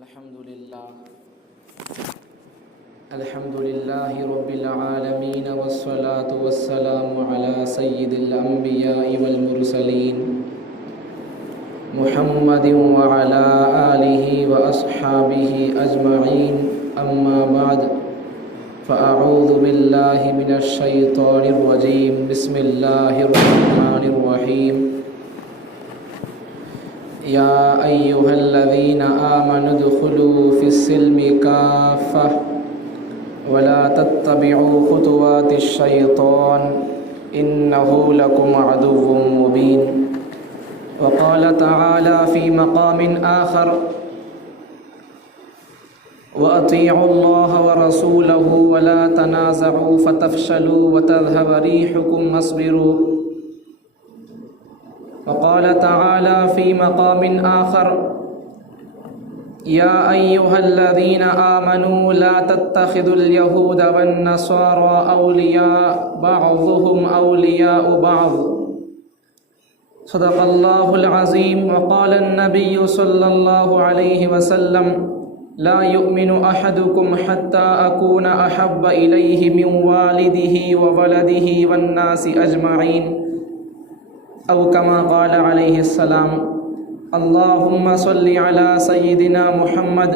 الحمد لله رب العالمين والصلاة والسلام على سيد الأنبياء والمرسلين محمد وعلى آله وأصحابه أجمعين أما بعد فأعوذ بالله من الشيطان الرجيم بسم الله الرحمن الرحيم يا أيها الذين آمنوا ادخلوا في السلم كافة ولا تتبعوا خطوات الشيطان إنه لكم عدو مبين وقال تعالى في مقام آخر وأطيعوا الله ورسوله ولا تنازعوا فتفشلوا وتذهب ريحكم واصبروا وقال تعالى في مقام آخر يا أيها الذين آمنوا لا تتخذوا اليهود والنصارى أولياء بعضهم أولياء بعض صدق الله العظيم وقال النبي صلى الله عليه وسلم لا يؤمن أحدكم حتى أكون أحب إليه من والده وولده والناس أجمعين أو كما قال عليه السلام اللهم صل على سيدنا محمد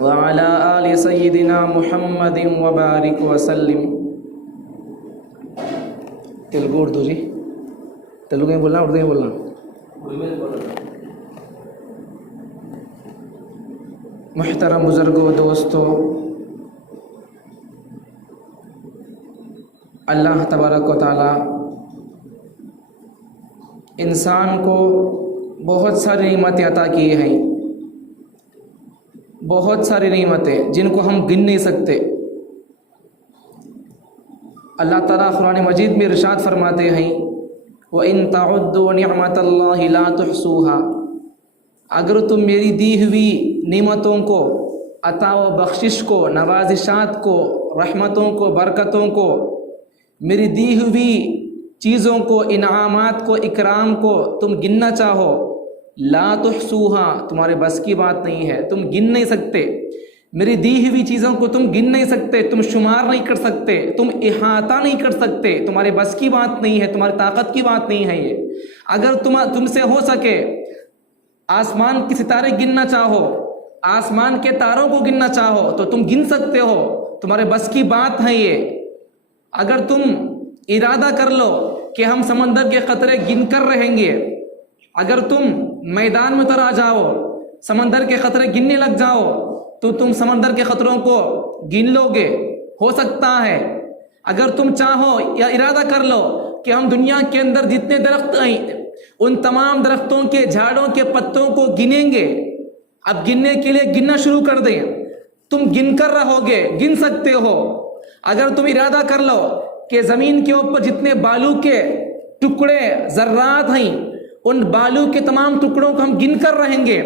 وعلى آل سيدنا محمد وبارك وسلم. تلگو اردو جی تلگو میں بولنا اردو میں بولنا محترم بزرگوں دوستو، اللہ تبارک و تعالی انسان کو بہت ساری نعمتیں عطا کی ہیں، بہت ساری نعمتیں جن کو ہم گن نہیں سکتے. اللہ تعالیٰ قرآن مجید میں ارشاد فرماتے ہیں وَإِن تَعُدُّوا نِعْمَةَ اللَّهِ لَا تُحْصُوهَا، اگر تم میری دی ہوئی نعمتوں کو، عطا و بخشش کو، نوازشات کو، رحمتوں کو، برکتوں کو، میری دی ہوئی چیزوں کو، انعامات کو، اکرام کو تم گننا چاہو، لا تحصوہا، تمہارے بس کی بات نہیں ہے، تم گن نہیں سکتے. میری دی ہوئی چیزوں کو تم گن نہیں سکتے، تم شمار نہیں کر سکتے، تم احاطہ نہیں کر سکتے، تمہارے بس کی بات نہیں ہے، تمہاری طاقت کی بات نہیں ہے یہ. اگر تم سے ہو سکے آسمان کے ستارے گننا چاہو، آسمان کے تاروں کو گننا چاہو تو تم گن سکتے ہو، تمہارے بس کی بات ہے یہ. اگر تم ارادہ کر لو کہ ہم سمندر کے قطرے گن کر رہیں گے، اگر تم میدان میں اتر آ جاؤ، سمندر کے قطرے گننے لگ جاؤ تو تم سمندر کے قطروں کو گن لو گے، ہو سکتا ہے. اگر تم چاہو یا ارادہ کر لو کہ ہم دنیا کے اندر جتنے درخت ہیں ان تمام درختوں کے جھاڑوں کے پتوں کو گنیں گے، اب گننے کے لیے گننا شروع کر دیں، تم گن کر رہو گے، گن سکتے ہو. اگر تم ارادہ کر لو کہ زمین کے اوپر جتنے بالو کے ٹکڑے ذرات ہیں ان بالو کے تمام ٹکڑوں کو ہم گن کر رہیں گے،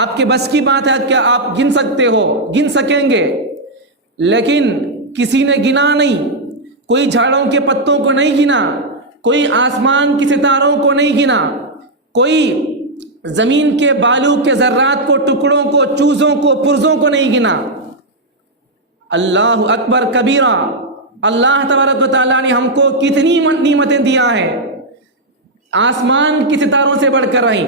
آپ کے بس کی بات ہے کیا آپ گن سکتے ہو؟ گن سکیں گے. لیکن کسی نے گنا نہیں، کوئی جھاڑوں کے پتوں کو نہیں گنا، کوئی آسمان کے ستاروں کو نہیں گنا، کوئی زمین کے بالو کے ذرات کو، ٹکڑوں کو، چوزوں کو، پرزوں کو نہیں گنا. اللہ اکبر کبیرہ. اللہ تبارک و تعالیٰ نے ہم کو کتنی نعمتیں دیا ہے، آسمان کے ستاروں سے بڑھ کر رہیں،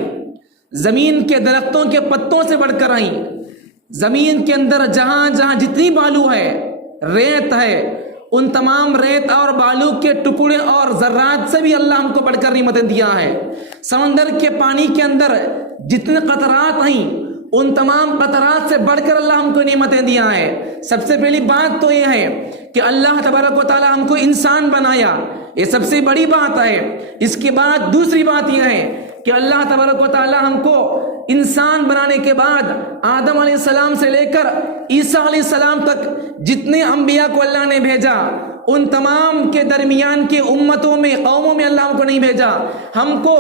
زمین کے درختوں کے پتوں سے بڑھ کر رہیں، زمین کے اندر جہاں جہاں جتنی بالو ہے، ریت ہے، ان تمام ریت اور بالو کے ٹکڑے اور ذرات سے بھی اللہ ہم کو بڑھ کر نعمتیں دیا ہے. سمندر کے پانی کے اندر جتنے قطرات ہیں ان تمام قطرات سے بڑھ کر اللہ ہم کو نعمتیں دیا ہے. سب سے پہلی بات تو یہ ہے کہ اللہ تبارک و تعالی ہم کو انسان بنایا، یہ سب سے بڑی بات ہے. اس کے بعد دوسری بات یہ ہے کہ اللہ تبارک و تعالی ہم کو انسان بنانے کے بعد آدم علیہ السلام سے لے کر عیسیٰ علیہ السلام تک جتنے انبیاء کو اللہ نے بھیجا ان تمام کے درمیان کے امتوں میں، قوموں میں اللہ ہم کو نہیں بھیجا، ہم کو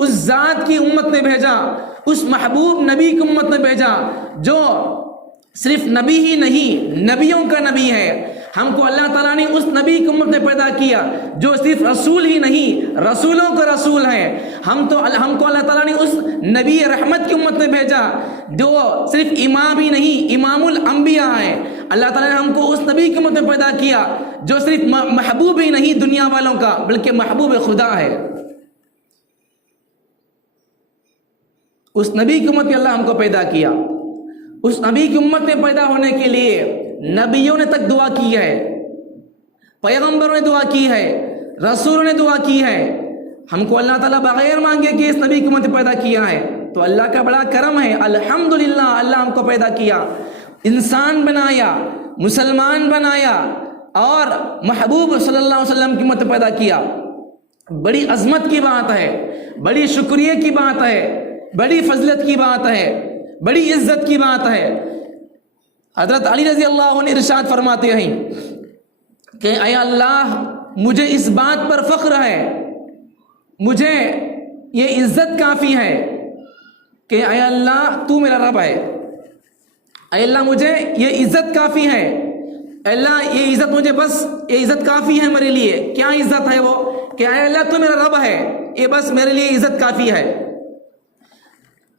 اس ذات کی امت نے بھیجا، اس محبوب نبی کی امت نے بھیجا جو صرف نبی ہی نہیں، نبیوں کا نبی ہے. ہم کو اللہ تعالیٰ نے اس نبی کی امت میں پیدا کیا جو صرف رسول ہی نہیں رسولوں کا رسول ہے. ہم کو اللہ تعالیٰ نے اس نبی رحمت کی امت میں بھیجا جو صرف امام ہی نہیں امام الانبیاء ہے. اللہ تعالیٰ نے ہم کو اس نبی کی امت میں پیدا کیا جو صرف محبوب ہی نہیں دنیا والوں کا بلکہ محبوب خدا ہے. اس نبی کی امت میں اللہ ہم کو پیدا کیا. اس نبی کی امت میں پیدا ہونے کے لیے نبیوں نے تک دعا کی ہے, پیغمبروں نے دعا کی ہے, رسولوں نے دعا کی ہے. ہم کو اللہ تعالیٰ بغیر مانگے کہ اس نبی کی امت میں پیدا کیا ہے تو اللہ کا بڑا کرم ہے. الحمدللہ اللہ ہم کو پیدا کیا, انسان بنایا, مسلمان بنایا اور محبوب صلی اللہ علیہ وسلم کی امت میں پیدا کیا. بڑی عظمت کی بات ہے, بڑی شکریہ کی بات ہے, بڑی فضلت کی بات ہے, بڑی عزت کی بات ہے. حضرت علی رضی اللہ عنہ ارشاد فرماتے ہیں کہ اے اللہ مجھے اس بات پر فخر ہے, مجھے یہ عزت کافی ہے کہ اے اللہ تو میرا رب ہے. اے اللہ مجھے یہ عزت کافی ہے, اے اللہ یہ عزت مجھے بس یہ عزت کافی ہے میرے لیے. کیا عزت ہے وہ کہ اے اللہ تو میرا رب ہے, یہ بس میرے لیے عزت کافی ہے.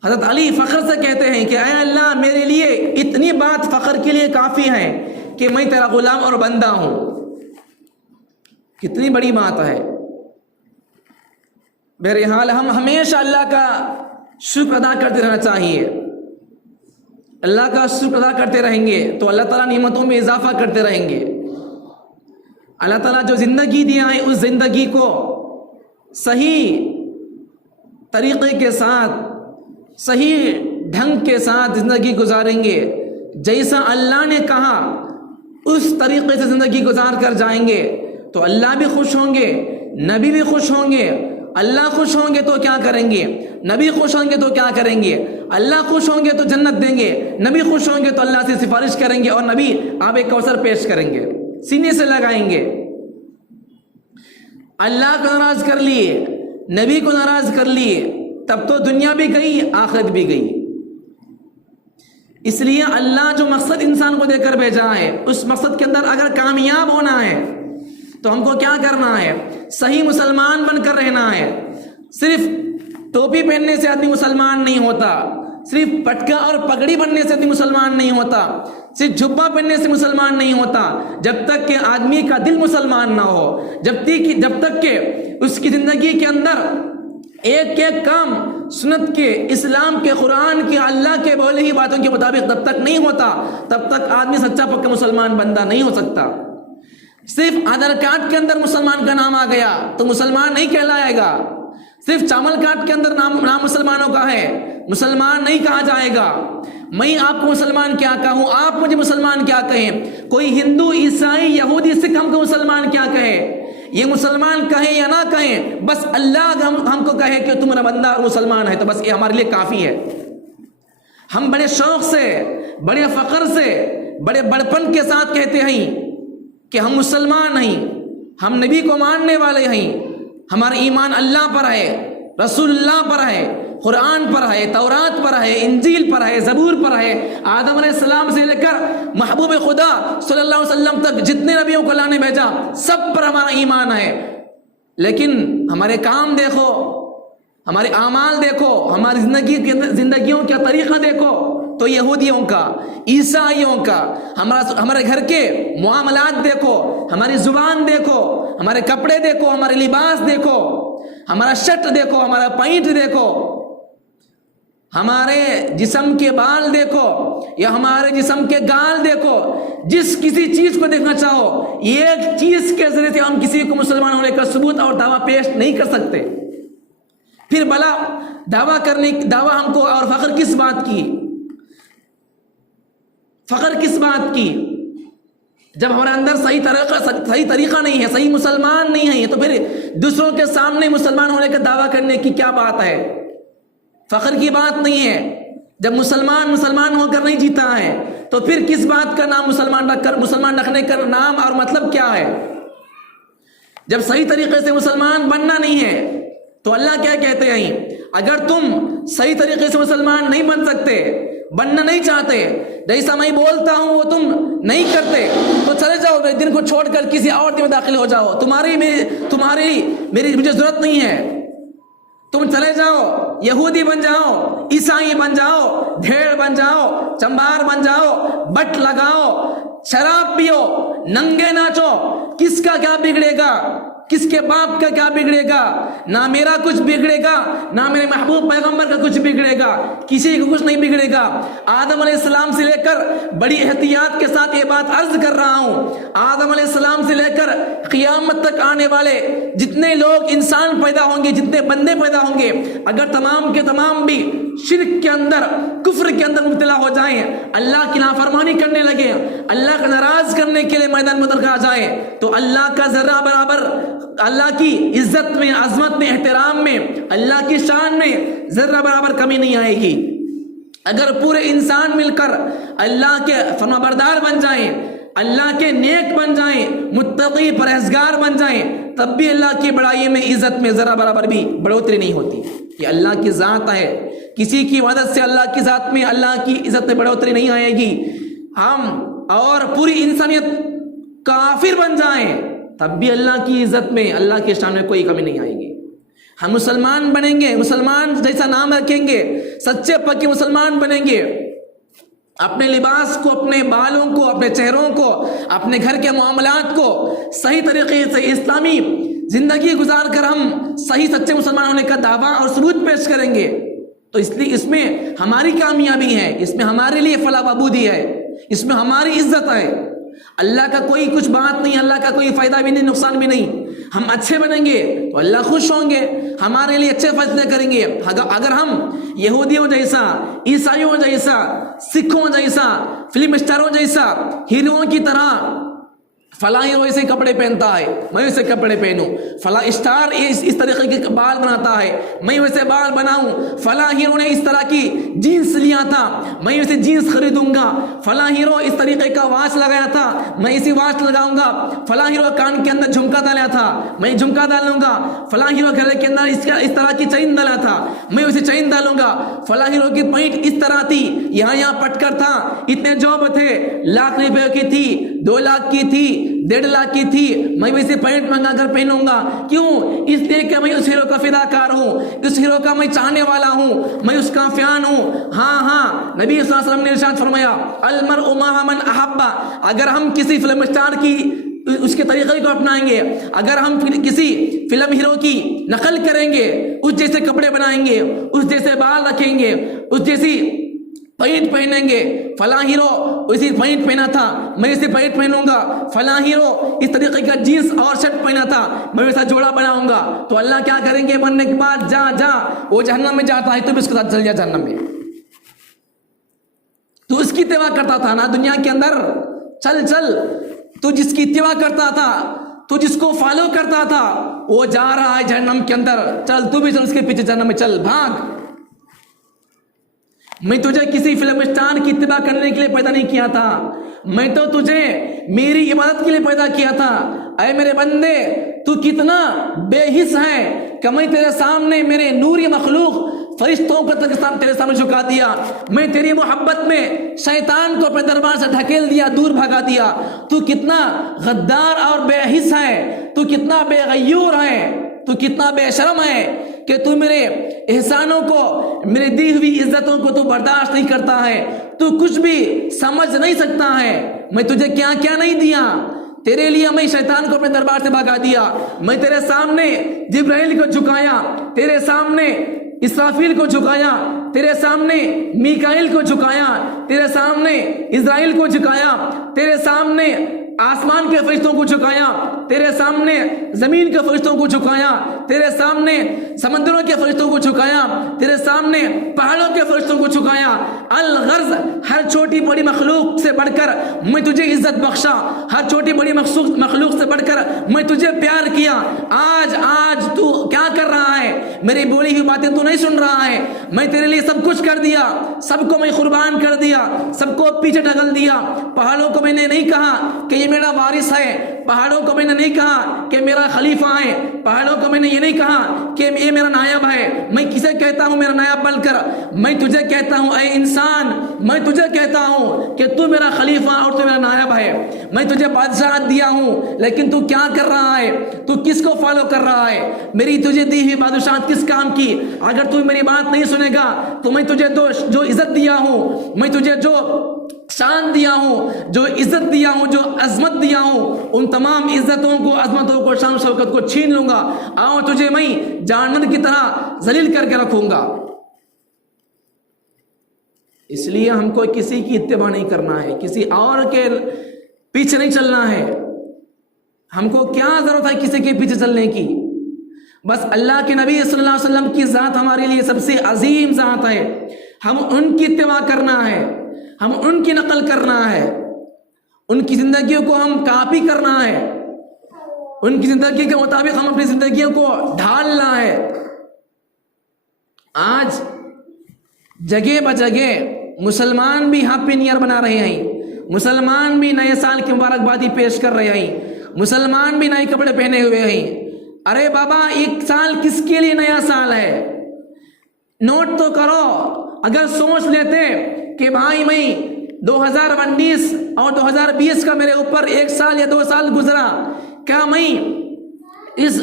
حضرت علی فخر سے کہتے ہیں کہ اے اللہ میرے لیے اتنی بات فخر کے لیے کافی ہے کہ میں تیرا غلام اور بندہ ہوں. کتنی بڑی بات ہے. بہرحال ہم ہمیشہ اللہ کا شکر ادا کرتے رہنا چاہیے. اللہ کا شکر ادا کرتے رہیں گے تو اللہ تعالیٰ نعمتوں میں اضافہ کرتے رہیں گے. اللہ تعالیٰ جو زندگی دیا ہے اس زندگی کو صحیح طریقے کے ساتھ صحیح ڈھنگ کے ساتھ زندگی گزاریں گے. جیسا اللہ نے کہا اس طریقے سے زندگی گزار کر جائیں گے تو اللہ بھی خوش ہوں گے, نبی بھی خوش ہوں گے. اللہ خوش ہوں گے تو کیا کریں گے, نبی خوش ہوں گے تو کیا کریں گے. اللہ خوش ہوں گے تو جنت دیں گے, نبی خوش ہوں گے تو اللہ سے سفارش کریں گے اور نبی آب کوثر پیش کریں گے, سینے سے لگائیں گے. اللہ کو ناراض کر لیے, نبی کو ناراض کر لیے تب تو دنیا بھی گئی آخرت بھی گئی. اس لیے اللہ جو مقصد انسان کو دے کر بھیجا ہے اس مقصد کے اندر اگر کامیاب ہونا ہے تو ہم کو کیا کرنا ہے, صحیح مسلمان بن کر رہنا ہے. صرف ٹوپی پہننے سے آدمی مسلمان نہیں ہوتا, صرف پٹکا اور پگڑی بننے سے آدمی مسلمان نہیں ہوتا, صرف جھبا پہننے سے مسلمان نہیں ہوتا. جب تک کہ آدمی کا دل مسلمان نہ ہو, جب تک کہ اس کی زندگی کے اندر ایک ایک کام سنت کے, اسلام کے, قرآن کے, اللہ کے بولے ہی باتوں کے مطابق جب تک نہیں ہوتا تب تک آدمی سچا پکا مسلمان بندہ نہیں ہو سکتا. صرف آدھار کارڈ کے اندر مسلمان کا نام آ گیا تو مسلمان نہیں کہلائے گا. صرف چاول کارڈ کے اندر نام مسلمانوں کا ہے, مسلمان نہیں کہا جائے گا. میں آپ کو مسلمان کیا کہوں, آپ مجھے مسلمان کیا کہیں. کوئی ہندو, عیسائی, یہودی, سکھ ہم کو مسلمان کیا کہے, یہ مسلمان کہیں یا نہ کہیں, بس اللہ ہم کو کہے کہ تم میرا بندہ اور مسلمان ہے تو بس یہ ہمارے لیے کافی ہے. ہم بڑے شوق سے, بڑے فخر سے, بڑے بڑپن کے ساتھ کہتے ہیں کہ ہم مسلمان ہیں, ہم نبی کو ماننے والے ہیں, ہمارا ایمان اللہ پر ہے, رسول اللہ پر ہے, قرآن پر ہے, تورات پر ہے, انجیل پر ہے, زبور پر ہے. آدم علیہ السلام سے لے کر محبوب خدا صلی اللہ علیہ وسلم تک جتنے نبیوں کو اللہ نے بھیجا سب پر ہمارا ایمان ہے. لیکن ہمارے کام دیکھو, ہمارے اعمال دیکھو, ہماری زندگیوں کا طریقہ دیکھو تو یہودیوں کا, عیسائیوں کا, ہمارے گھر کے معاملات دیکھو, ہماری زبان دیکھو, ہمارے کپڑے دیکھو, ہمارے لباس دیکھو, ہمارا شرٹ دیکھو, ہمارا پینٹ دیکھو, ہمارے جسم کے بال دیکھو یا ہمارے جسم کے گال دیکھو. جس کسی چیز کو دیکھنا چاہو, ایک چیز کے ذریعے سے ہم کسی کو مسلمان ہونے کا ثبوت اور دعویٰ پیش نہیں کر سکتے. پھر بلا دعویٰ ہم کو اور فخر کس بات کی, فخر کس بات کی جب ہمارے اندر صحیح طریقہ نہیں ہے, صحیح مسلمان نہیں ہے تو پھر دوسروں کے سامنے مسلمان ہونے کا دعویٰ کرنے کی کیا بات ہے. فخر کی بات نہیں ہے. جب مسلمان ہو کر نہیں جیتا ہے تو پھر کس بات کا نام مسلمان رکھنے کا نام اور مطلب کیا ہے. جب صحیح طریقے سے مسلمان بننا نہیں ہے تو اللہ کیا کہتے ہیں, اگر تم صحیح طریقے سے مسلمان نہیں بن سکتے, بننا نہیں چاہتے, جیسا میں بولتا ہوں وہ تم نہیں کرتے تو چلے جاؤ، میرے دین کو چھوڑ کر کسی اور دین میں داخل ہو جاؤ، تمہاری میری مجھے ضرورت نہیں ہے، تم چلے جاؤ، یہودی بن جاؤ، عیسائی بن جاؤ، بھیڑ بن جاؤ، چمبار بن جاؤ، بٹ لگاؤ، شراب پیو، ننگے ناچو، کس کا کیا بگڑے گا؟ کس کے باپ کا کیا بگڑے گا؟ نہ میرا کچھ بگڑے گا، نہ میرے محبوب پیغمبر کا کچھ بگڑے گا، کسی کو کچھ نہیں بگڑے گا۔ آدم علیہ السلام سے لے کر بڑی احتیاط کے ساتھ یہ بات عرض کر رہا ہوں، آدم علیہ السلام سے لے کر قیامت تک آنے والے جتنے لوگ انسان پیدا ہوں گے، جتنے بندے پیدا ہوں گے، اگر تمام کے تمام بھی شرک کے اندر، کفر کے اندر مبتلا ہو جائیں، اللہ کی نافرمانی کرنے لگے، اللہ کا ناراض کرنے کے لیے میدان میں آ جائیں، تو اللہ کا ذرہ برابر، اللہ کی عزت میں، عظمت میں، احترام میں، اللہ کی شان میں ذرہ برابر کمی نہیں آئے گی۔ اگر پورے انسان مل کر اللہ کے فرمانبردار بن جائیں، اللہ کے نیک بن جائیں، متقی پرہیزگار بن جائیں، تب بھی اللہ کی بڑائی میں، عزت میں ذرہ برابر بھی بڑھوتری نہیں ہوتی۔ یہ اللہ کی ذات ہے، کسی کی مدد سے اللہ کی ذات میں، اللہ کی عزت میں بڑھوتری نہیں آئے گی۔ ہم اور پوری انسانیت کافر بن جائیں تب بھی اللہ کی عزت میں، اللہ کے شان میں کوئی کمی نہیں آئے گی۔ ہم مسلمان بنیں گے، مسلمان جیسا نام رکھیں گے، سچے پکے مسلمان بنیں گے، اپنے لباس کو، اپنے بالوں کو، اپنے چہروں کو، اپنے گھر کے معاملات کو صحیح طریقے سے اسلامی زندگی گزار کر ہم صحیح سچے مسلمان ہونے کا دعویٰ اور ثبوت پیش کریں گے، تو اس لیے اس میں ہماری کامیابی ہے، اس میں ہمارے لیے فلاح بہبودی ہے، اس میں ہماری عزت ہے۔ اللہ کا کوئی کچھ بات نہیں، اللہ کا کوئی فائدہ بھی نہیں، نقصان بھی نہیں۔ ہم اچھے بنیں گے تو اللہ خوش ہوں گے، ہمارے لیے اچھے فیصلے کریں گے۔ اگر ہم یہودیوں جیسا، عیسائیوں جیسا، سکھوں جیسا، فلم اسٹاروں جیسا، ہیروؤں کی طرح فلاں ہیرو ایسے کپڑے پہنتا ہے، میں ویسے کپڑے پہنوں، فلاں اسٹار اس طریقے کے بال بناتا ہے، میں ویسے بال بناؤں، فلاں ہیرو نے اس طرح کی جینس لیا تھا، میں ویسے جینس خریدوں گا، فلاں ہیرو اس طریقے کا واچ لگایا تھا، میں اسی واچ لگاؤں گا، فلاں ہیرو کان کے اندر جھمکا ڈالا تھا، میں جھمکا ڈالوں گا، فلاں ہیرو گھر کے اندر اس طرح کی چین ڈالا تھا، میں اسے چین ڈالوں گا، فلاں ہیرو کی پینٹ اس طرح تھی، یہاں پٹ کر تھا، اتنے جوب تھے، لاکھ روپے کی تھی، 2 لاکھ کی تھی، 1.5 لاکھ کی تھی، میں ویسے پینٹ منگا کر پہنوں گا۔ کیوں؟ اس لیے کہ میں اس ہیرو کا فداکار ہوں، اس ہیرو کا میں چاہنے والا ہوں، میں اس کا فین ہوں۔ ہاں نبی صلی اللہ علیہ وسلم نے ارشاد فرمایا، المرء مع من احب۔ اگر ہم کسی فلم اسٹار کی اس کے طریقے کو اپنائیں گے، اگر ہم کسی فلم ہیرو کی نقل کریں گے، اس جیسے کپڑے بنائیں گے، اس جیسے بال رکھیں گے، اس جیسی پینٹ پہنیں گے، فلاں ہیرو اسی پینٹ پہنا تھا، میں اسے پینٹ پہنوں گا، فلاں ہیرو اس طریقے کا جینس اور شرٹ پہنا تھا، میں ویسا جوڑا بناؤں گا، تو اللہ کیا کریں گے؟ بننے کے بعد جا وہ جہنم میں جاتا ہے تو بھی اس کے ساتھ چل جا جہنم میں۔ تو اس کی اتباع کرتا تھا نا دنیا کے اندر، چل تو جس کی اتباع کرتا تھا، تو جس کو فالو کرتا تھا، وہ جا رہا ہے جہنم کے اندر، چل تو بھی چل اس کے پیچھے جہنم میں، چل بھاگ۔ میں تجھے کسی فلم اسٹار کی اتباع کرنے کے لیے پیدا نہیں کیا تھا، میں تو تجھے میری عبادت کے لیے پیدا کیا تھا۔ اے میرے بندے، تو کتنا بے حس ہے کہ میں تیرے سامنے میرے نوری مخلوق فرشتوں کو تیرے سامنے جھکا دیا، میں تیری محبت میں شیطان کو اپنے دربار سے ڈھکیل دیا، دور بھگا دیا۔ تو کتنا غدار اور بے حس ہے، تو کتنا بے غیور ہے، تو کتنا بے شرم ہے کہ تو میرے احسانوں کو، میرے دی ہوئی عزتوں کو تو برداشت نہیں کرتا ہے، تو کچھ بھی سمجھ نہیں سکتا ہے۔ میں تجھے کیا کیا نہیں دیا، تیرے لیے میں شیطان کو اپنے دربار سے بھگا دیا، میں تیرے سامنے جبرائیل کو جھکایا، تیرے سامنے اسرافیل کو جھکایا، تیرے سامنے میکائیل کو جھکایا، تیرے سامنے اسرائیل کو جھکایا، تیرے سامنے آسمان کے فرشتوں کو جھکایا، تیرے سامنے زمین کے فرشتوں کو جھکایا، تیرے سامنے سمندروں کے فرشتوں کو جھکایا، تیرے سامنے پہاڑوں کے فرشتوں کو جھکایا۔ الغرض ہر چھوٹی بڑی مخلوق سے بڑھ کر میں تجھے عزت بخشا، ہر چھوٹی بڑی مخلوق سے بڑھ کر میں تجھے پیار کیا۔ آج تو کیا کر رہا ہے؟ میری بولی ہوئی باتیں تو نہیں سن رہا ہے؟ میں تیرے لیے سب کچھ کر دیا، سب کو میں قربان کر دیا، سب کو پیچھے ڈھکل دیا۔ پہاڑوں کو میں نے نہیں کہا کہ یہ میرا وارث ہے، پہاڑوں کو میں نے نہیں کہا کہ میرا خلیفہ ہے، پہاڑوں کو میں نے یہ یہ نہیں کہا کہ یہ میرا نائب ہے، میں کسے کہتا ہوں میرا نائب بن کر، میں تجھے کہتا ہوں اے انسان، میں تجھے کہتا ہوں کہ تو میرا خلیفہ اور تو میرا نائب ہے، میں تجھے بادشاہت دیا ہوں، لیکن تو کیا کر رہا ہے، تو کس کو فالو کر رہا ہے، میری تجھے دی ہوئی بادشاہت کس کام کی؟ اگر تو میری بات نہیں سنے گا تو میں تجھے جو عزت دیا ہوں، میں تجھے جو شان دیا ہوں، جو عزت دیا ہوں، جو عظمت دیا ہوں، ان تمام عزتوں کو، عظمتوں کو، شان شوکت کو چھین لوں گا اور تجھے میں جانور کی طرح ذلیل کر کے رکھوں گا۔ اس لیے ہم کو کسی کی اتباع نہیں کرنا ہے، کسی اور کے پیچھے نہیں چلنا ہے۔ ہم کو کیا ضرورت ہے کسی کے پیچھے چلنے کی؟ بس اللہ کے نبی صلی اللہ علیہ وسلم کی ذات ہمارے لیے سب سے عظیم ذات ہے، ہم ان کی اتباع کرنا ہے، ہم ان کی نقل کرنا ہے، ان کی زندگیوں کو ہم کاپی کرنا ہے، ان کی زندگی کے مطابق ہم اپنی زندگیوں کو ڈھالنا ہے۔ آج جگہ بجگہ مسلمان بھی ہیپی نیو ایئر بنا رہے ہیں، مسلمان بھی نئے سال کی مبارکبادی پیش کر رہے ہیں، مسلمان بھی نئے کپڑے پہنے ہوئے ہیں۔ ارے بابا، ایک سال کس کے لیے نیا سال ہے؟ نوٹ تو کرو۔ اگر سوچ لیتے کہ بھائی میں 2019 اور 2020 کا میرے اوپر 1 سال یا 2 سال گزرا، کیا میں اس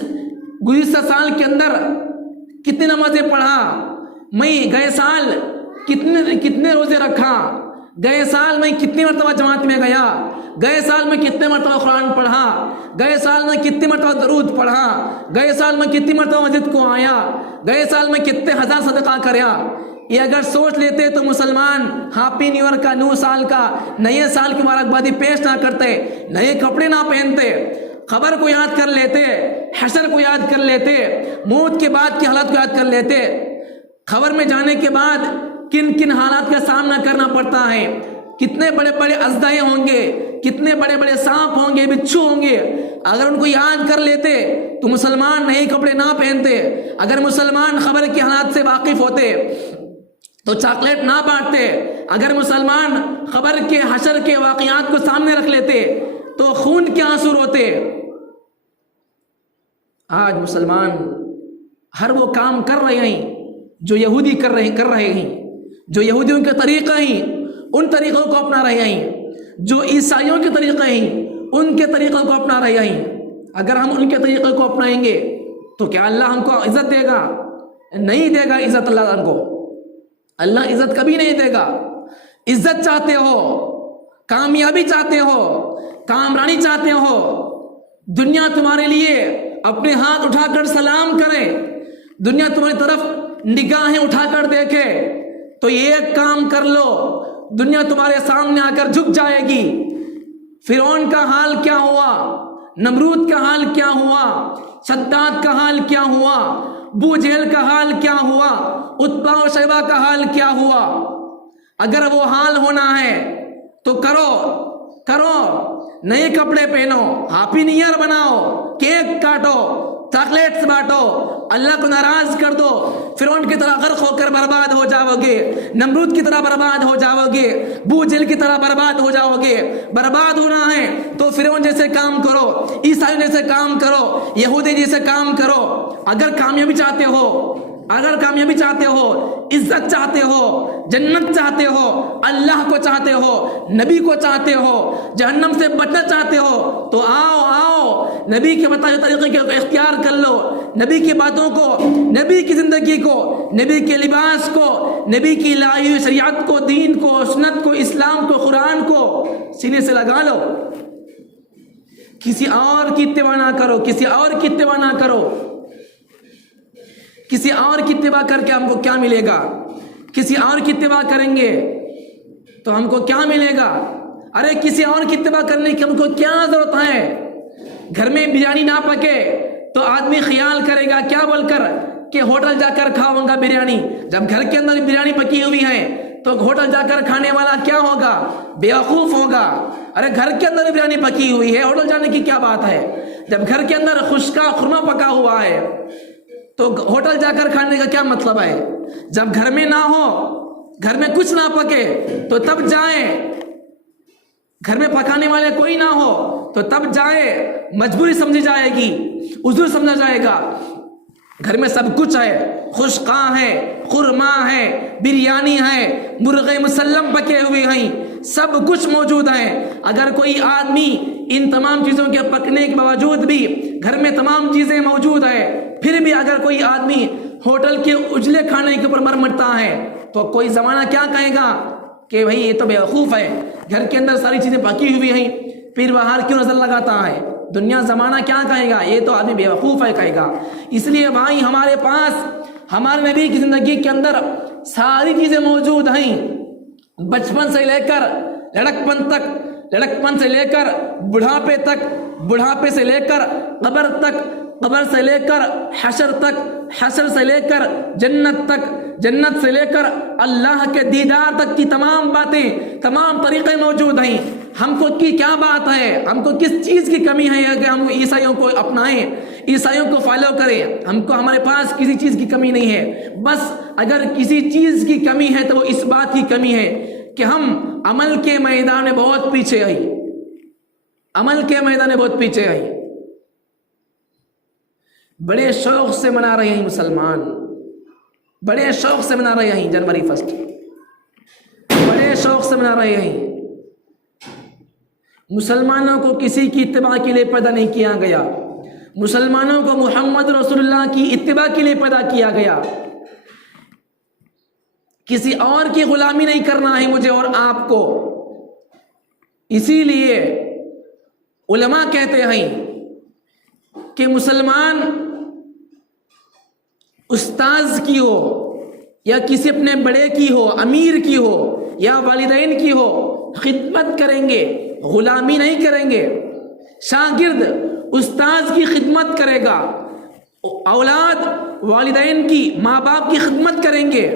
گزشتہ سال کے اندر کتنی نمازیں پڑھا، میں گئے سال کتنے روزے رکھا، گئے سال میں کتنی مرتبہ جماعت میں گیا، گئے سال میں کتنے مرتبہ قرآن پڑھا، گئے سال میں کتنی مرتبہ درود پڑھا، گئے سال میں کتنی مرتبہ مسجد کو آیا، گئے سال میں کتنے ہزار صدقہ کریا، یہ اگر سوچ لیتے تو مسلمان ہیپی نیو ایئر کا، نو سال کا، نئے سال کی مبارکبادی پیش نہ کرتے، نئے کپڑے نہ پہنتے، خبر کو یاد کر لیتے، حشر کو یاد کر لیتے، موت کے بعد کی حالت کو یاد کر لیتے، خبر میں جانے کے بعد کن کن حالات کا سامنا کرنا پڑتا ہے، کتنے بڑے بڑے اژدہے ہوں گے، کتنے بڑے بڑے سانپ ہوں گے، بچھو ہوں گے، اگر ان کو یاد کر لیتے تو مسلمان نئے کپڑے نہ پہنتے، اگر مسلمان خبر کے حالات سے واقف ہوتے تو چاکلیٹ نہ بانٹتے، اگر مسلمان خبر کے حشر کے واقعات کو سامنے رکھ لیتے تو خون کے آنسو روتے۔ آج مسلمان ہر وہ کام کر رہے ہیں جو یہودی کر رہے ہیں، جو یہودیوں کے طریقے ہیں ان طریقوں کو اپنا رہے ہیں، جو عیسائیوں کے طریقے ہیں ان کے طریقوں کو اپنا رہے ہیں۔ اگر ہم ان کے طریقے کو اپنائیں گے تو کیا اللہ ہم کو عزت دے گا؟ نہیں دے گا عزت اللہ ہم کو، اللہ عزت کبھی نہیں دے گا۔ عزت چاہتے ہو، کامیابی چاہتے ہو، کامرانی چاہتے ہو، دنیا تمہارے لیے اپنے ہاتھ اٹھا کر سلام کرے، دنیا تمہاری طرف نگاہیں اٹھا کر دیکھے تو یہ ایک کام کر لو، دنیا تمہارے سامنے آ کر جھک جائے گی۔ فرعون کا حال کیا ہوا، نمرود کا حال کیا ہوا، شداد کا حال کیا ہوا، ابو جہل کا حال کیا ہوا، عتبہ و شیبہ کا حال کیا ہوا۔ اگر وہ حال ہونا ہے تو کرو نئے کپڑے پہنو، ہیپی نیو ایئر بناؤ، کیک کاٹو، چاکلیٹس بانٹو، اللہ کو ناراض کر دو، فرعون کی طرح غرق ہو کر برباد ہو جاؤ گے، نمرود کی طرح برباد ہو جاؤ گے، ابو جہل کی طرح برباد ہو جاؤ گے۔ برباد ہونا ہے تو فرعون جیسے کام کرو، عیسائی جیسے کام کرو، یہودی جیسے کام کرو۔ اگر کامیابی چاہتے ہو، عزت چاہتے ہو، جنت چاہتے ہو، اللہ کو چاہتے ہو، نبی کو چاہتے ہو، جہنم سے بچنا چاہتے ہو تو آؤ نبی کے بتائے طریقے کو اختیار کر لو، نبی کی باتوں کو، نبی کی زندگی کو، نبی کے لباس کو، نبی کی لائی ہوئی شریعت کو، دین کو، سنت کو، اسلام کو، قرآن کو سینے سے لگا لو۔ کسی اور کی اتباع نہ کرو، کسی اور کی اتباع نہ کرو۔ کسی اور کی اتباع کر کے ہم کو کیا ملے گا؟ کسی اور کی اتباع کریں گے تو ہم کو کیا ملے گا؟ ارے کسی اور کی اتباع کرنے کی ہم کو کیا ضرورت ہے؟ گھر میں بریانی نہ پکے تو آدمی خیال کرے گا کیا بول کر کہ ہوٹل جا کر کھاؤں گا بریانی۔ جب گھر کے اندر بریانی پکی ہوئی ہے تو ہوٹل جا کر کھانے والا کیا ہوگا؟ بیوقوف ہوگا۔ ارے گھر کے اندر بریانی پکی ہوئی ہے، ہوٹل جانے کی کیا بات ہے؟ جب گھر کے اندر خشکا خورما پکا ہوا ہے تو ہوٹل جا کر کھانے کا کیا مطلب ہے؟ جب گھر میں نہ ہو، گھر میں کچھ نہ پکے تو تب جائیں، گھر میں پکانے والے کوئی نہ ہو تو تب جائے، مجبوری سمجھی جائے گی، عذر سمجھا جائے گا۔ گھر میں سب کچھ ہے، خشقاں ہے، خرما ہے، بریانی ہے، مرغے مسلم پکے ہوئے ہیں، سب کچھ موجود ہے۔ اگر کوئی آدمی ان تمام چیزوں کے پکنے کے باوجود بھی گھر میں تمام چیزیں موجود ہے، پھر بھی اگر کوئی آدمی ہوٹل کے اجلے کھانے کے اوپر مر مرتا ہے تو کوئی زمانہ کیا کہے گا کہ بھائی یہ تو بیوقوف ہے، گھر کے اندر ساری چیزیں پکی ہوئی ہیں پھر باہر کیوں نظر لگاتا ہے؟ دنیا زمانہ کیا کہے گا؟ یہ تو آدمی بیوقوف ہے کہے گا۔ اس لیے بھائی ہمارے پاس ہمارے نبی کی زندگی کے اندر ساری چیزیں موجود ہیں، بچپن سے لے کر لڑکپن تک، لڑکپن سے لے کر بڑھاپے تک، بڑھاپے سے لے کر قبر تک، قبر سے لے کر حشر تک، حشر سے لے کر جنت تک، جنت سے لے کر اللہ کے دیدار تک کی تمام باتیں، تمام طریقے موجود ہیں۔ ہم کو کی کیا بات ہے، ہم کو کس چیز کی کمی ہے کہ ہم عیسائیوں کو اپنائیں، عیسائیوں کو فالو کریں؟ ہمارے پاس کسی چیز کی کمی نہیں ہے، بس اگر کسی چیز کی کمی ہے تو وہ اس بات کی کمی ہے کہ ہم عمل کے میدان میں بہت پیچھے آئی، عمل کے میدان میں بہت پیچھے آئی۔ بڑے شوق سے منا رہے ہیں مسلمان، بڑے شوق سے منا رہے ہیں جنوری فسٹ، بڑے شوق سے منا رہے ہیں۔ مسلمانوں کو کسی کی اتباع کے لیے پیدا نہیں کیا گیا، مسلمانوں کو محمد رسول اللہ کی اتباع کے لیے پیدا کیا گیا۔ کسی اور کی غلامی نہیں کرنا ہے مجھے اور آپ کو۔ اسی لیے علماء کہتے ہیں کہ مسلمان استاذ کی ہو یا کسی اپنے بڑے کی ہو، امیر کی ہو یا والدین کی ہو، خدمت کریں گے، غلامی نہیں کریں گے۔ شاگرد استاذ کی خدمت کرے گا، اولاد والدین کی، ماں باپ کی خدمت کریں گے،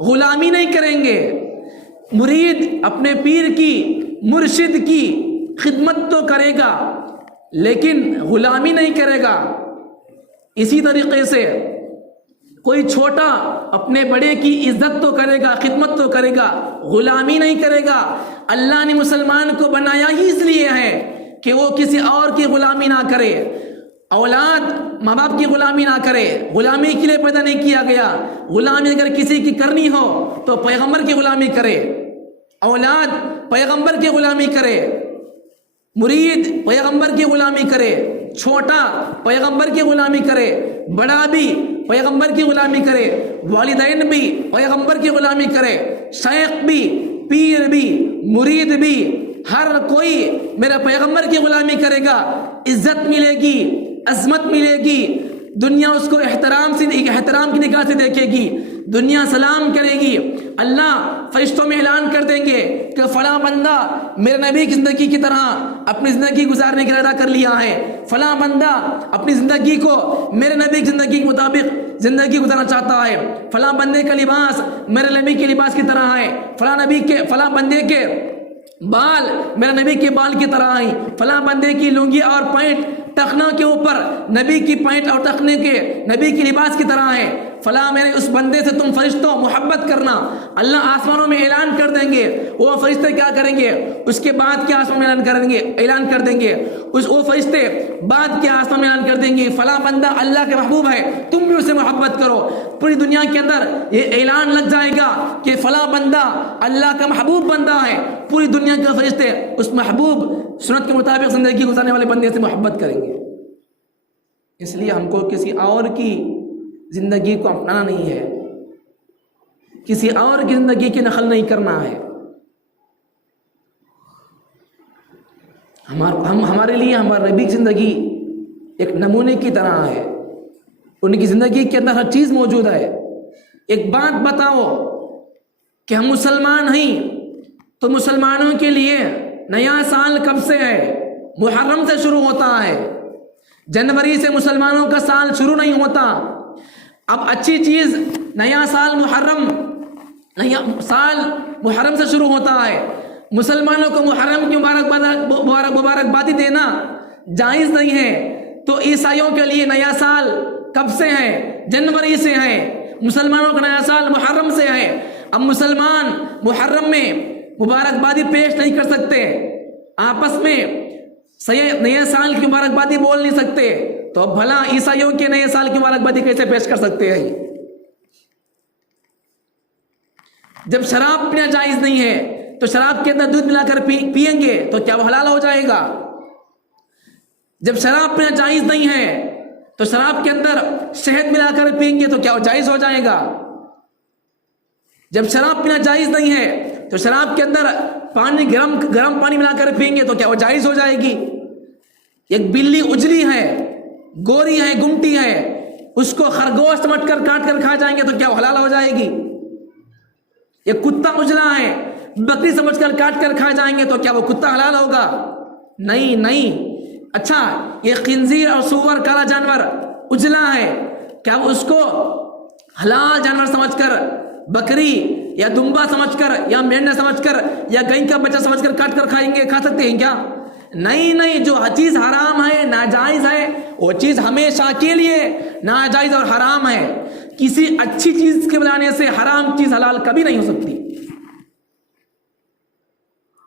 غلامی نہیں کریں گے۔ مرید اپنے پیر کی، مرشد کی خدمت تو کرے گا لیکن غلامی نہیں کرے گا۔ اسی طریقے سے کوئی چھوٹا اپنے بڑے کی عزت تو کرے گا، خدمت تو کرے گا، غلامی نہیں کرے گا۔ اللہ نے مسلمان کو بنایا ہی اس لیے ہے کہ وہ کسی اور کی غلامی نہ کرے، اولاد ماں باپ کی غلامی نہ کرے، غلامی کے لیے پیدا نہیں کیا گیا۔ غلامی اگر کسی کی کرنی ہو تو پیغمبر کی غلامی کرے، اولاد پیغمبر کی غلامی کرے، مرید پیغمبر کی غلامی کرے، چھوٹا پیغمبر کی غلامی کرے، بڑا بھی پیغمبر کی غلامی کرے، والدین بھی پیغمبر کی غلامی کرے، شیخ بھی، پیر بھی، مرید بھی، ہر کوئی میرا پیغمبر کی غلامی کرے گا، عزت ملے گی، عظمت ملے گی، دنیا اس کو احترام کی نگاہ سے دیکھے گی، دنیا سلام کرے گی۔ اللہ فرشتوں میں اعلان کر دیں گے کہ فلاں بندہ میرے نبی کی زندگی کی طرح اپنی زندگی گزارنے کا ارادہ کر لیا ہے، فلاں بندہ اپنی زندگی کو میرے نبی کی زندگی کے مطابق زندگی گزارنا چاہتا ہے، فلاں بندے کا لباس میرے نبی کے لباس کی طرح ہے، فلاں بندے کے بال میرے نبی کے بال کی طرح ہیں، فلاں بندے کی لنگی اور پینٹ ٹخنوں کے اوپر نبی کی پینٹ اور ٹخنے کے نبی کی لباس کی طرح ہے، فلاں میرے اس بندے سے تم فرشتوں محبت کرنا۔ اللہ آسمانوں میں اعلان کر دیں گے، وہ فرشتے کیا کریں گے؟ اس کے بعد کیا آسمان میں اعلان کر دیں گے، وہ فرشتے بعد کے آسمان میں اعلان کر دیں گے فلاں بندہ اللہ کے محبوب ہے، تم بھی اسے محبت کرو۔ پوری دنیا کے اندر یہ اعلان لگ جائے گا کہ فلاں بندہ اللہ کا محبوب بندہ ہے، پوری دنیا کے فرشتے اس محبوب سنت کے مطابق زندگی گزارنے والے بندے سے محبت کریں گے۔ اس لیے ہم کو کسی اور کی زندگی کو اپنانا نہیں ہے، کسی اور کی زندگی کی نقل نہیں کرنا ہے۔ ہمارے لیے ہمارے نبی کی زندگی ایک نمونے کی طرح ہے، ان کی زندگی کے اندر ہر چیز موجود ہے۔ ایک بات بتاؤ کہ ہم مسلمان ہیں تو مسلمانوں کے لیے نیا سال کب سے ہے؟ محرم سے شروع ہوتا ہے، جنوری سے مسلمانوں کا سال شروع نہیں ہوتا۔ اب اچھی چیز نیا سال محرم سے شروع ہوتا ہے، مسلمانوں کو محرم کی مبارکبادی دینا جائز نہیں ہے، تو عیسائیوں کے لیے نیا سال کب سے ہے؟ جنوری سے ہے، مسلمانوں کا نیا سال محرم سے ہے۔ اب مسلمان محرم میں مبارکبادی پیش نہیں کر سکتے، آپس میں نئے سال کی مبارکبادی بول نہیں سکتے، تو بھلا عیسائیوں کے نئے سال کی مبارکبادی کیسے پیش کر سکتے ہیں؟ جب شراب پینا جائز نہیں ہے تو شراب کے اندر دودھ ملا کر پئیں گے تو کیا وہ حلال ہو جائے گا؟ جب شراب پینا جائز نہیں ہے تو شراب کے اندر شہد ملا کر پئیں گے تو کیا وہ جائز ہو جائے گا؟ جب شراب پینا جائز نہیں ہے تو شراب کے اندر پانی گرم پانی ملا کر پئیں گے تو کیا وہ جائز ہو جائے گی؟ ایک بلی اجلی ہے، گوری ہے، گمٹی ہے، اس کو خرگوش سمجھ کر کاٹ کر کھا جائیں گے تو کیا وہ حلال ہو جائے گی؟ ایک کتا اجلا ہے، بکری سمجھ کر کاٹ کر کھا جائیں گے تو کیا وہ کتا حلال ہوگا؟ نہیں۔ اچھا، یہ خنزیر اور سور کالا جانور اجلا ہے، کیا وہ اس کو حلال جانور سمجھ کر بکری یا دمبا سمجھ کر یا مینڈا سمجھ کر یا گائے کا بچہ سمجھ کر کاٹ کر کھا سکتے ہیں کیا؟ نہیں، جو چیز حرام ہے، ناجائز ہے، وہ چیز ہمیشہ کے لیے ناجائز اور حرام ہے۔ کسی اچھی چیز کے بنانے سے حرام چیز حلال کبھی نہیں ہو سکتی۔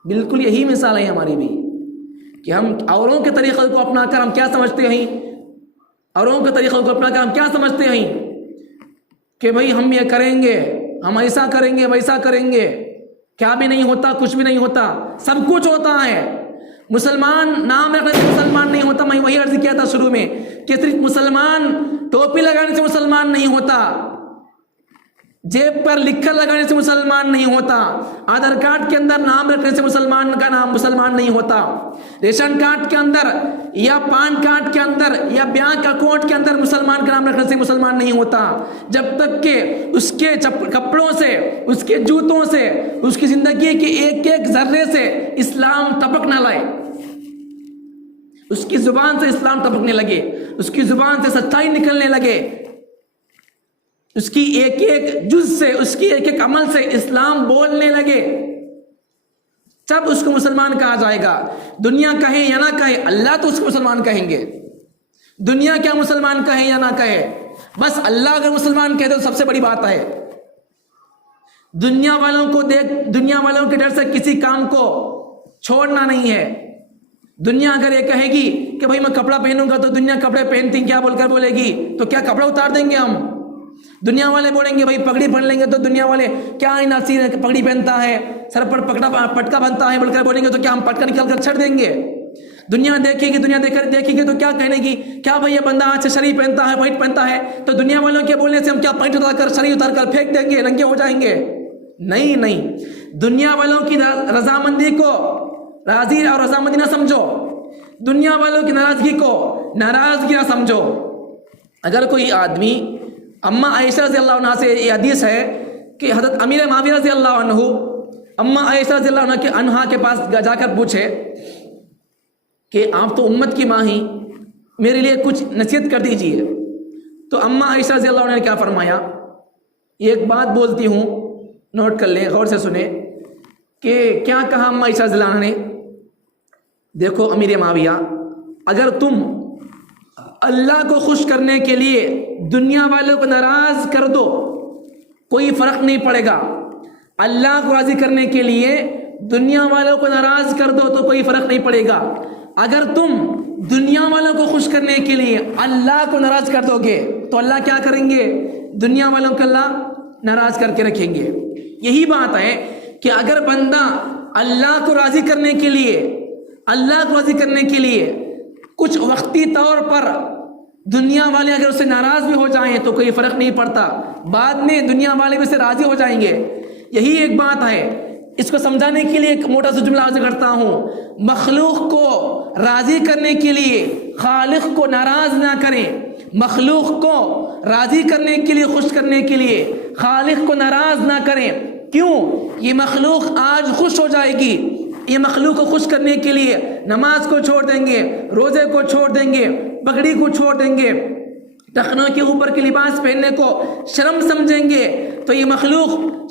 بالکل یہی مثال ہے ہماری بھی، کہ ہم اوروں کے طریقے کو اپنا کر ہم کیا سمجھتے ہیں، اوروں کے طریقے کو اپنا کر ہم کیا سمجھتے ہیں کہ بھئی ہم یہ کریں گے، ہم ایسا کریں گے، ویسا کریں گے، کیا بھی نہیں ہوتا، کچھ بھی نہیں ہوتا، سب کچھ ہوتا ہے۔ مسلمان نام رکھنے سے مسلمان نہیں ہوتا۔ میں وہی عرض کیا تھا شروع میں کہ صرف مسلمان ٹوپی لگانے سے مسلمان نہیں ہوتا، جیب پر لکھر لگانے سے مسلمان نہیں ہوتا، آدھار کارڈ کے اندر نام رکھنے سے مسلمان کا نام مسلمان نہیں ہوتا، ریشن کارڈ کے اندر یا پان کارڈ کے اندر یا بینک اکاؤنٹ کے اندر مسلمان کا نام رکھنے سے مسلمان نہیں ہوتا، جب تک کہ اس کے کپڑوں سے، اس کے جوتوں سے، اس کی زندگی کے ایک ایک ذرے سے اسلام ٹپک نہ لائے، اس کی زبان سے اسلام ٹپکنے لگے، اس کی زبان سے سچائی نکلنے لگے، اس کی ایک ایک جز سے، اس کی ایک ایک عمل سے اسلام بولنے لگے، تب اس کو مسلمان کہا جائے گا۔ دنیا کہے یا نہ کہے، اللہ تو اس کو مسلمان کہیں گے۔ دنیا کیا مسلمان کہے یا نہ کہے، بس اللہ اگر مسلمان کہے تو سب سے بڑی بات ہے۔ دنیا والوں کے ڈر سے کسی کام کو چھوڑنا نہیں ہے۔ دنیا اگر یہ کہے گی کہ بھائی میں کپڑا پہنوں گا تو دنیا کپڑے پہنتی کیا بول کر بولے گی، تو کیا کپڑا اتار دیں گے ہم؟ دنیا والے بولیں گے بھائی پگڑی پہن لیں گے تو دنیا والے کیا ناصیر پگڑی پہنتا ہے، سر پر پٹکا بنتا ہے بول کر بولیں گے تو کیا ہم پٹکا نکال کر چھڑ دیں گے؟ دنیا دیکھے گی، دنیا دیکھے گی تو کیا کہنے گی، کیا بھائی یہ بندہ آج سے شری پہنتا ہے، وائٹ پہنتا ہے، تو دنیا والوں کے بولنے سے ہم کیا پینٹ اتار کر شری اتار کر پھینک دیں گے، ننگے ہو جائیں گے؟ نہیں، دنیا والوں کی رضامندی کو راضی اور رضامندی نہ سمجھو، دنیا والوں کی ناراضگی کو ناراضگی نہ سمجھو۔ اگر کوئی آدمی، اماں عائشہ رضی اللہ عنہ سے یہ حدیث ہے کہ حضرت امیر معاویہ رضی اللہ عنہ اماں عائشہ رضی اللہ عنہ کے پاس جا کر پوچھے کہ آپ تو امت کی ماں ہی، میرے لیے کچھ نصیحت کر دیجیے، تو اماں عائشہ رضی اللہ عنہ نے کیا فرمایا؟ ایک بات بولتی ہوں، نوٹ کر لیں، غور سے سنیں کہ کیا کہا اماں عائشہ رضی اللہ عنہ نے۔ دیکھو امیر معاویہ، اگر تم اللہ کو خوش کرنے کے لیے دنیا والوں کو ناراض کر دو کوئی فرق نہیں پڑے گا، اللہ کو راضی کرنے کے لیے دنیا والوں کو ناراض کر دو تو کوئی فرق نہیں پڑے گا۔ اگر تم دنیا والوں کو خوش کرنے کے لیے اللہ کو ناراض کر دو گے تو اللہ کیا کریں گے؟ دنیا والوں کو اللہ ناراض کر کے رکھیں گے۔ یہی بات ہے کہ اگر بندہ اللہ کو راضی کرنے کے لیے کچھ وقتی طور پر دنیا والے اگر اس سے ناراض بھی ہو جائیں تو کوئی فرق نہیں پڑتا، بعد میں دنیا والے بھی سے راضی ہو جائیں گے۔ یہی ایک بات ہے۔ اس کو سمجھانے کے لیے ایک موٹا سا جملہ عرض کرتا ہوں، مخلوق کو راضی کرنے کے لیے خالق کو ناراض نہ کریں، مخلوق کو راضی کرنے کے لیے، خوش کرنے کے لیے خالق کو ناراض نہ کریں۔ کیوں؟ یہ مخلوق آج خوش ہو جائے گی، یہ مخلوق کو خوش کرنے کے لیے نماز کو چھوڑ دیں گے، روزے کو چھوڑ دیں گے، پگڑی کو چھوڑ دیں گے، ٹخنوں کے اوپر کے لباس پہننے کو شرم سمجھیں گے، تو یہ مخلوق